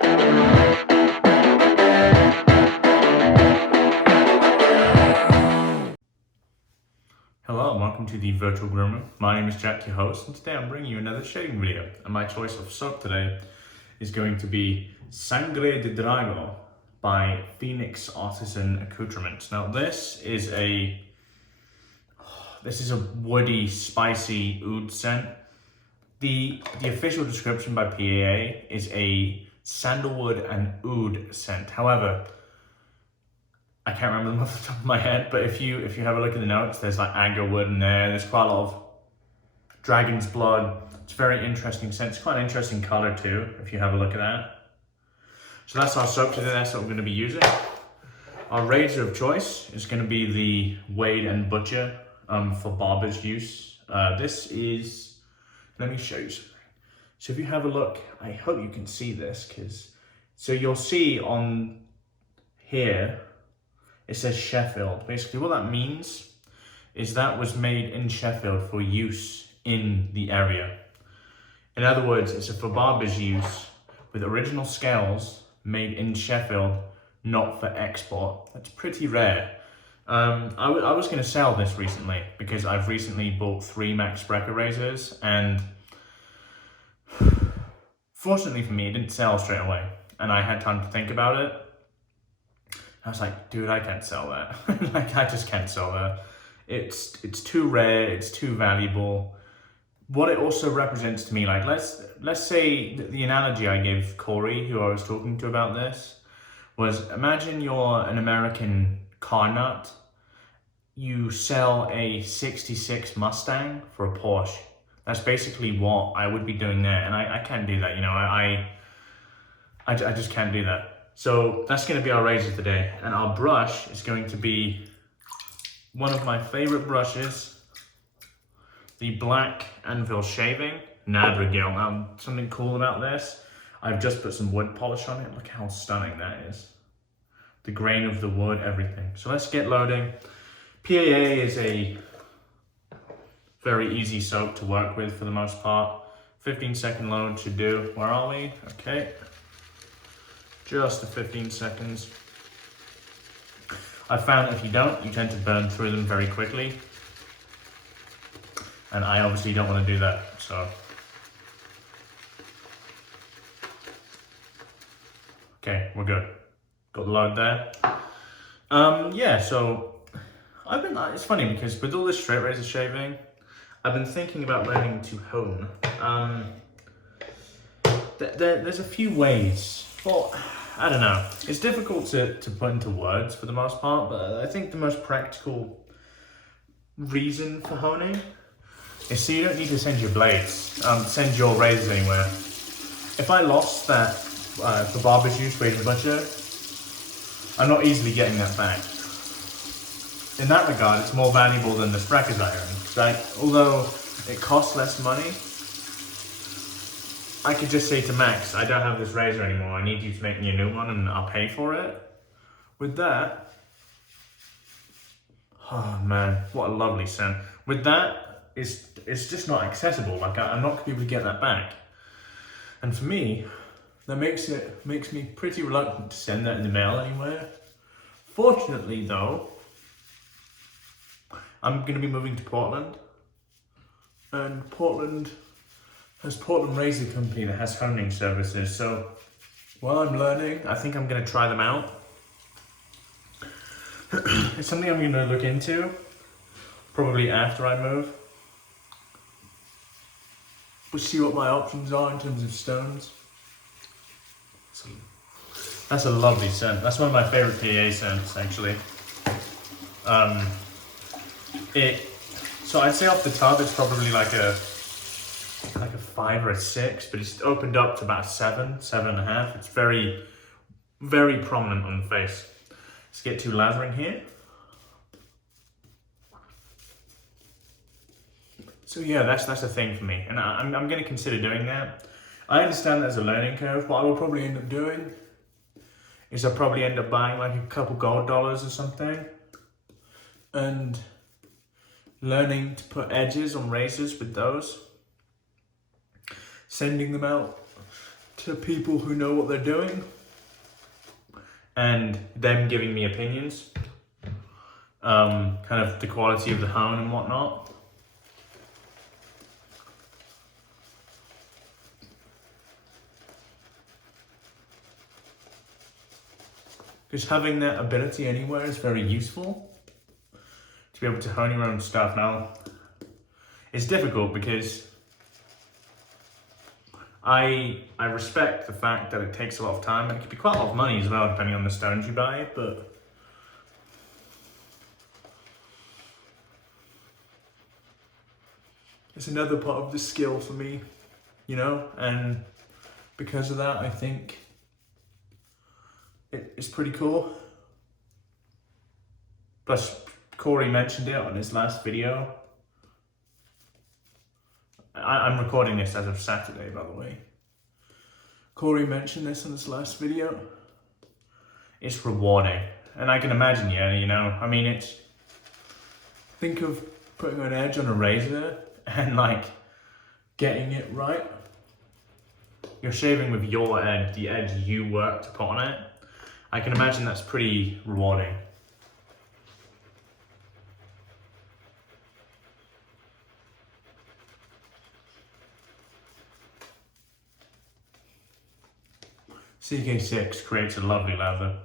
Hello and welcome to the Virtual Groomer. My name is Jack, your host, and today I'm bringing you another shaving video. And my choice of soap today is going to be Sangre De Drago by Phoenix Artisan Accoutrements. Now this is a woody, spicy oud scent. The official description by PAA is a sandalwood and oud scent. However, I can't remember them off the top of my head, but if you have a look at the notes, there's like agarwood in there. There's quite a lot of dragon's blood. It's a very interesting scent. It's quite an interesting color too, if you have a look at that. So that's our soap today. That's what we're going to be using. Our razor of choice is going to be the Wade&Butcher for barber's use. This is, let me show you something. So if you have a look, I hope you can see this, so you'll see on here, it says Sheffield. Basically what that means is that was made in Sheffield for use in the area. In other words, it's for barber's use with original scales made in Sheffield, not for export. That's pretty rare. I was going to sell this recently because I've recently bought 3 Max Brecker razors, and fortunately for me, it didn't sell straight away and I had time to think about it. I was like, dude, I can't sell that. Like, I just can't sell that. It's too rare, it's too valuable. What it also represents to me, like, let's say the analogy I gave Corey, who I was talking to about this, was imagine you're an American car nut. You sell a 66 Mustang for a Porsche. That's basically what I would be doing there. And I can't do that, you know, I just can't do that. So that's going to be our razor today, and our brush is going to be one of my favorite brushes, the black Anvil shaving Nadrageel. Now, something cool about this, I've just put some wood polish on it. Look how stunning that is. The grain of the wood, everything. So let's get loading. PAA is a very easy soap to work with for the most part. 15-second load should do. Where are we? Okay. Just the 15 seconds. I found if you don't, you tend to burn through them very quickly. And I obviously don't want to do that, so. Okay, we're good. Got the load there. Yeah, so it's funny because with all this straight razor shaving, I've been thinking about learning to hone. There's a few ways. Well, I don't know. It's difficult to put into words for the most part, but I think the most practical reason for honing is so you don't need to send your blades, send your razors anywhere. If I lost that for barber's use, Wade&Butcher, I'm not easily getting that back. In that regard, it's more valuable than the Spracker's iron. Although it costs less money, I could just say to Max, I don't have this razor anymore, I need you to make me a new one and I'll pay for it. With that, oh man, what a lovely scent. With that, it's just not accessible, like I'm not going to be able to get that back. And for me, that makes me pretty reluctant to send that in the mail anywhere. Fortunately though, I'm going to be moving to Portland, and Portland Razor Company that has honing services. So while I'm learning, I think I'm going to try them out. It's something I'm going to look into, probably after I move. We'll see what my options are in terms of stones. That's a lovely scent. That's one of my favorite PAA scents, actually. So I'd say off the top, it's probably like a 5 or a 6, but it's opened up to about 7, 7.5. It's very, very prominent on the face. Let's get to lathering here. So yeah, that's a thing for me, and I'm going to consider doing that. I understand there's a learning curve. What I will probably end up doing is I'll probably end up buying like a couple gold dollars or something, and learning to put edges on razors with those, sending them out to people who know what they're doing and them giving me opinions, kind of the quality of the hone and whatnot. Just having that ability anywhere is very useful to be able to hone your own stuff. Now, it's difficult because I respect the fact that it takes a lot of time and it can be quite a lot of money as well, depending on the stones you buy, but it's another part of the skill for me, you know, and because of that, I think it's pretty cool. Plus, Corey mentioned it on his last video. I'm recording this as of Saturday, by the way. Corey mentioned this in his last video. It's rewarding. And I can imagine, yeah, you know, I mean, it's, think of putting an edge on a razor and like getting it right. You're shaving with your edge, the edge you work to put on it. I can imagine that's pretty rewarding. CK6 creates a lovely lather.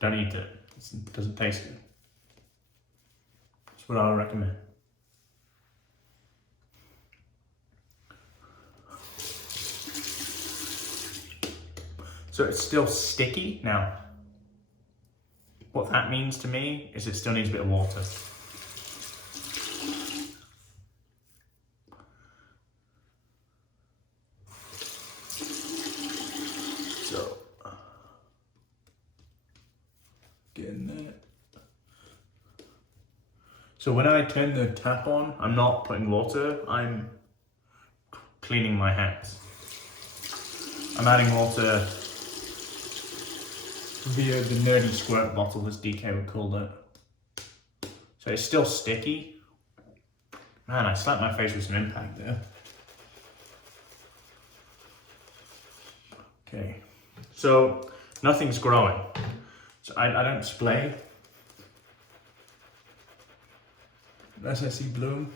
Don't eat it. It doesn't taste good. That's what I would recommend. So it's still sticky. Now, what that means to me is it still needs a bit of water. So, getting that. So when I turn the tap on, I'm not putting water, I'm cleaning my hands. I'm adding water via the nerdy squirt bottle, as DK would call it. So it's still sticky. Man, I slapped my face with some impact there. Okay, so nothing's growing. So I don't spray unless I see bloom.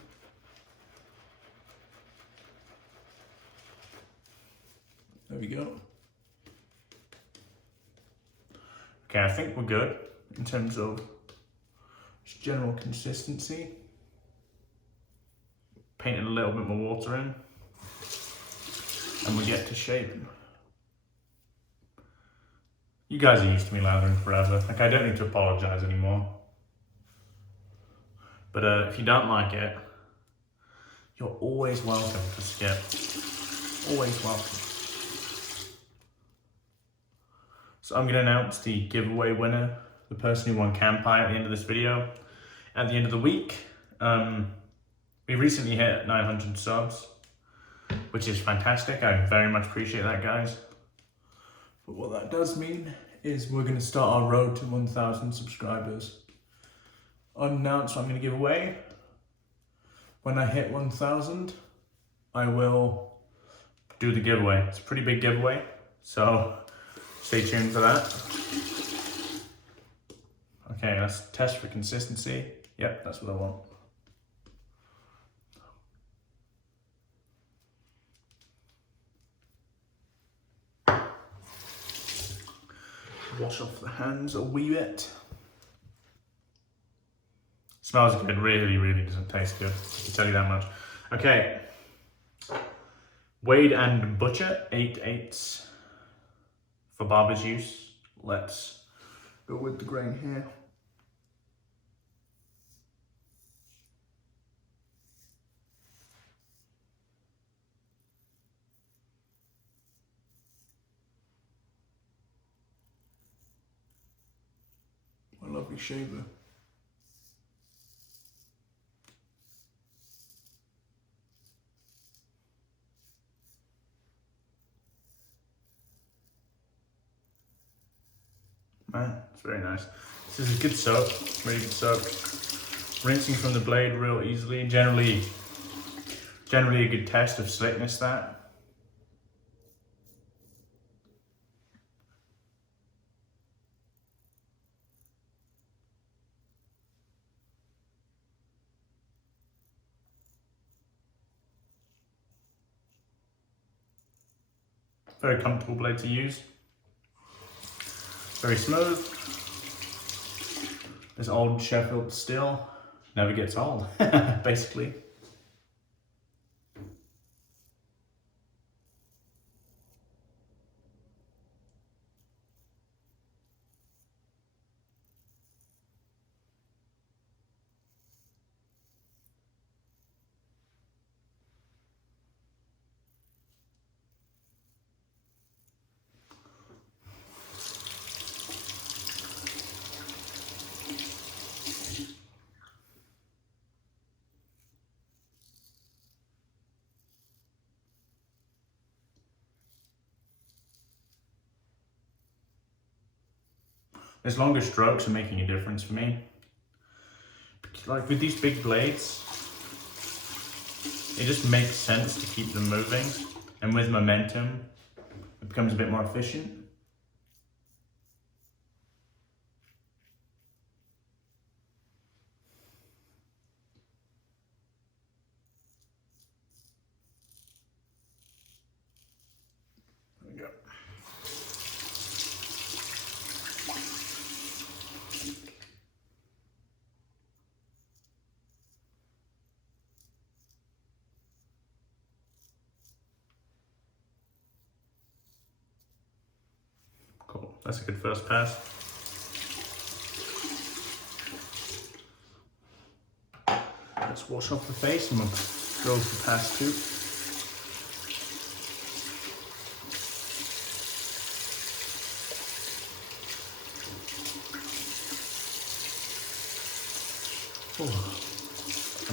There we go. Okay, I think we're good in terms of just general consistency. Paint a little bit more water in, and we get to shaving. You guys are used to me lathering forever. Like, I don't need to apologize anymore. But if you don't like it, you're always welcome to skip. Always welcome. So I'm going to announce the giveaway winner, the person who won Campai at the end of this video, at the end of the week. We recently hit 900 subs, which is fantastic. I very much appreciate that, guys. But what that does mean is we're going to start our road to 1,000 subscribers. Unannounced what I'm going to give away. When I hit 1,000, I will do the giveaway. It's a pretty big giveaway, so stay tuned for that. Okay, let's test for consistency. Yep, that's what I want. Wash off the hands a wee bit. Smells good, really, really doesn't taste good. I can tell you that much. Okay. Wade&Butcher 8/8 for Barbers use. Let's go with the grain here. My lovely shaver. Man, it's very nice. This is a good soap, really good soap. rinsing from the blade real easily. Generally a good test of slickness that. Very comfortable blade to use. Very smooth. This old Sheffield steel never gets old, basically. These longer strokes are making a difference for me. Like with these big blades, it just makes sense to keep them moving. And with momentum, it becomes a bit more efficient. There we go. Cool, that's a good first pass. Let's wash off the face and we'll go for pass 2.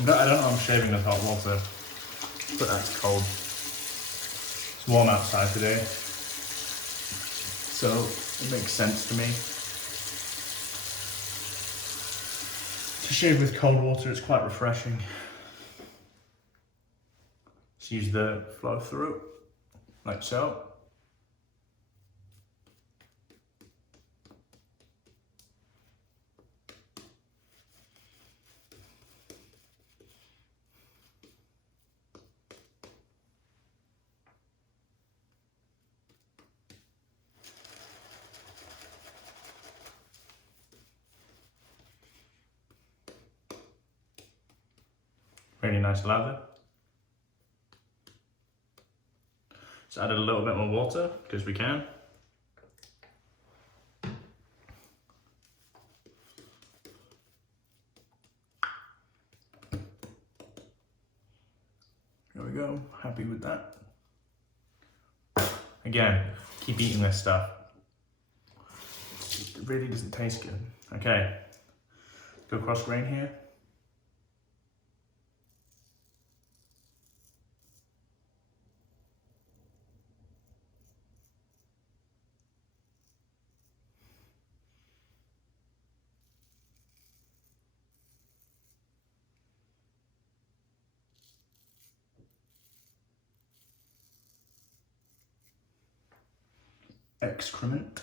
I don't know I'm shaving with hot water, but that's cold. It's warm outside today, so it makes sense to me to shave with cold water. It's quite refreshing. Just use the flow through, like so. Really nice lather. Just added a little bit more water because we can. There we go, happy with that. Again, keep eating this stuff. It really doesn't taste good. Okay, go cross grain here. Excrement.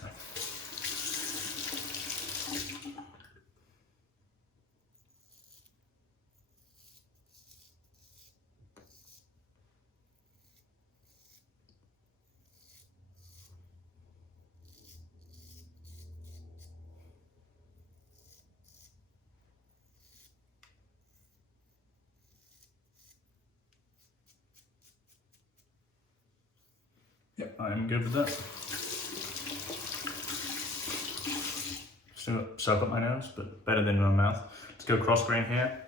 Yep, I am good with that. Still soak up my nose, but better than my mouth. Let's go cross grain here.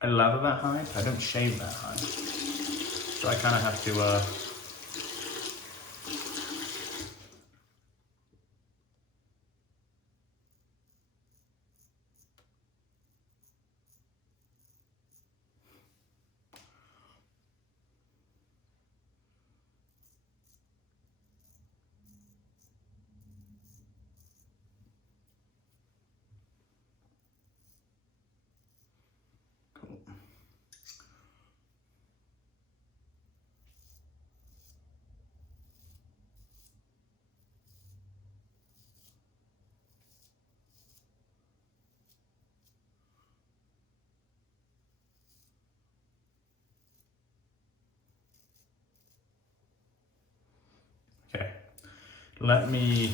I lather that high, but I don't shave that high. So I kind of have to okay, let me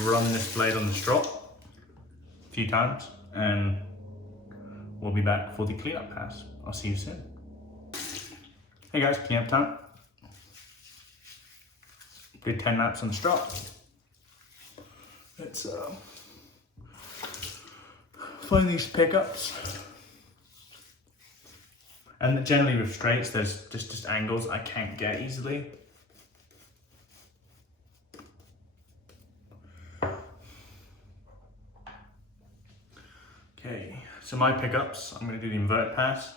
run this blade on the strop a few times and we'll be back for the cleanup pass. I'll see you soon. Hey guys, cleanup time. Did 10 laps on the strop. Let's find these pickups. And generally with straights, there's just angles I can't get easily. Okay, so my pickups, I'm going to do the invert pass.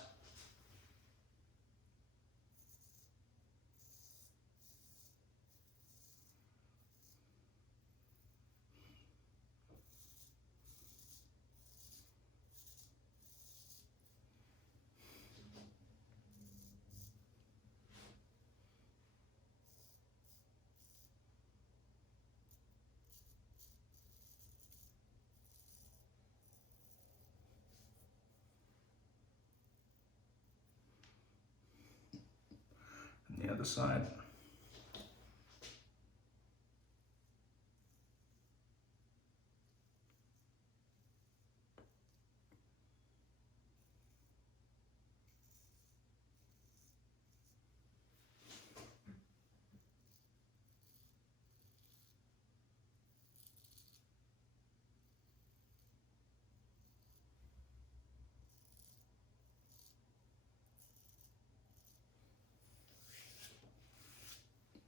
The other side.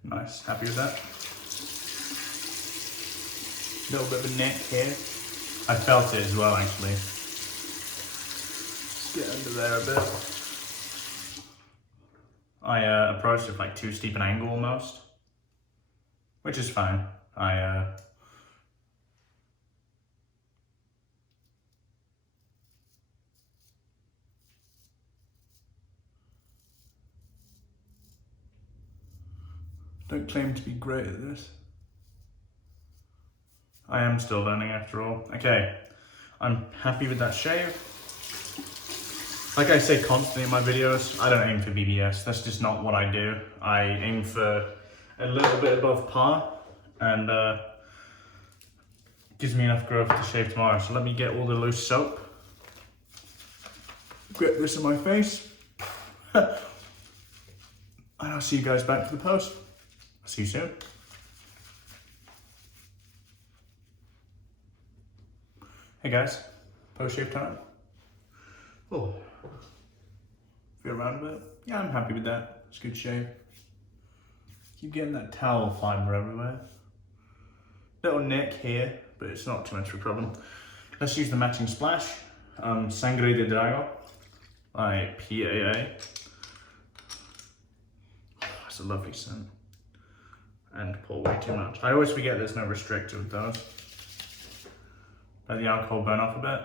Nice, happy with that. Little bit of a neck here. I felt it as well actually. Let's get under there a bit. I approached it with like too steep an angle almost, which is fine. Don't claim to be great at this. I am still learning after all. Okay, I'm happy with that shave. Like I say constantly in my videos, I don't aim for BBS. That's just not what I do. I aim for a little bit above par and gives me enough growth to shave tomorrow. So let me get all the loose soap. Grip this in my face. And I'll see you guys back for the post. See you soon. Hey guys, post shave time. Oh, feel around a bit. Yeah, I'm happy with that. It's a good shave. Keep getting that towel fiber everywhere. Little nick here, but it's not too much of a problem. Let's use the matching splash. Sangre De Drago by PAA. Oh, that's a lovely scent. And pour way too much. I always forget there's no restrictor with those. Let the alcohol burn off a bit.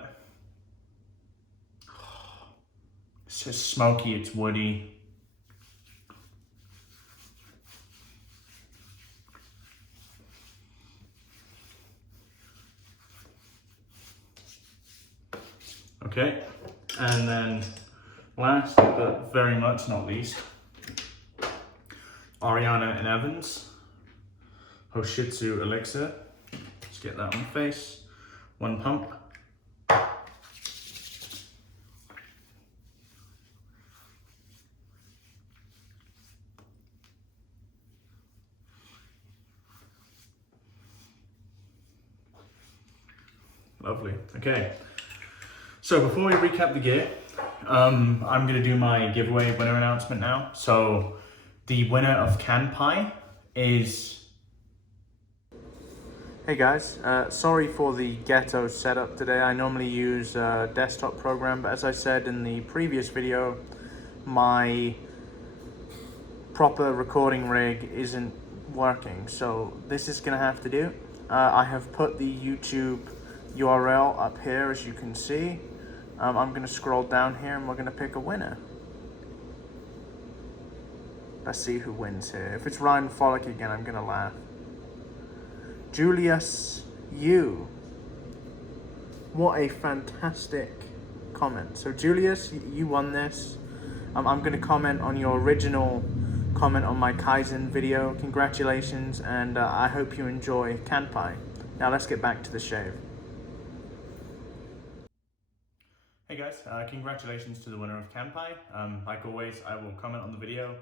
It's so smoky, it's woody. Okay, and then last but very much not least, Ariana and Evans. Hoshitsu Elixir. Let's get that on the face. One pump. Lovely. Okay. So before we recap the gear, I'm going to do my giveaway winner announcement now. So the winner of Can Pie is... Hey guys, sorry for the ghetto setup today. I normally use a desktop program, but as I said in the previous video, my proper recording rig isn't working, so this is gonna have to do. I have put the YouTube URL up here, as you can see. I'm gonna scroll down here and we're gonna pick a winner. Let's see who wins here. If it's Ryan Follick again, I'm gonna laugh. Julius Yu. What a fantastic comment. So Julius, you won this. I'm gonna comment on your original comment on my Kaizen video. Congratulations, and I hope you enjoy Can Pie. Now let's get back to the shave. Hey guys, congratulations to the winner of Can Pie. Like always, I will comment on the video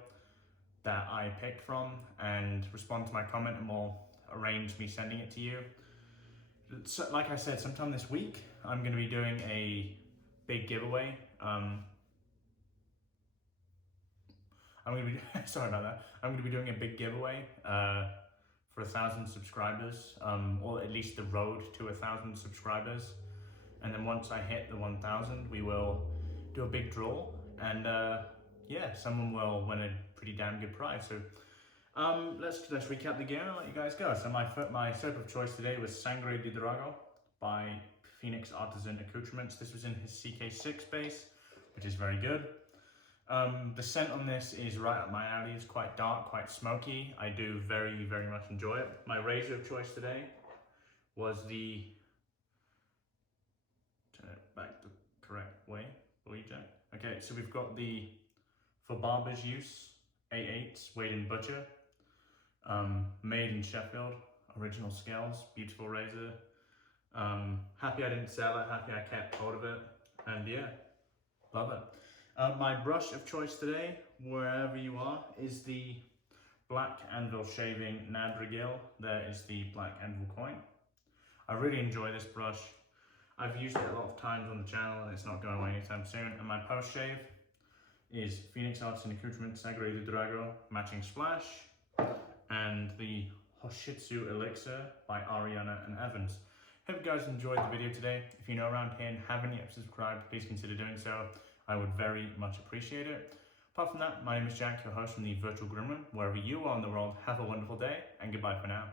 that I picked from and respond to my comment, and we'll arrange me sending it to you. So, like I said, sometime this week, I'm going to be doing a big giveaway. I'm going to be, sorry about that. I'm going to be doing a big giveaway for 1,000 subscribers, or at least the road to 1,000 subscribers. And then once I hit the 1,000, we will do a big draw, and yeah, someone will win a pretty damn good prize. So let's recap the gear and I'll let you guys go. So my soap of choice today was Sangre De Drago by Phoenix Artisan Accoutrements. This was in his CK6 base, which is very good. The scent on this is right up my alley. It's quite dark, quite smoky. I do very, very much enjoy it. My razor of choice today was the, turn it back the correct way, okay, so we've got the, for Barbers use, A8 Wade&Butcher, made in Sheffield, original scales, beautiful razor. Happy I didn't sell it, happy I kept hold of it, and yeah, love it. My brush of choice today, wherever you are, is the Black Anvil Shaving Nadrageel. There is the Black Anvil coin. I really enjoy this brush. I've used it a lot of times on the channel and it's not going away anytime soon. And my post shave is Phoenix Artisan Accoutrements Sangre De Drago Matching Splash and the Hoshitsu Elixir by Ariana and Evans. Hope you guys enjoyed the video today. If you're new around here and haven't yet subscribed, please consider doing so. I would very much appreciate it. Apart from that, my name is Jack, your host from the Virtual Green Room. Wherever you are in the world, have a wonderful day and goodbye for now.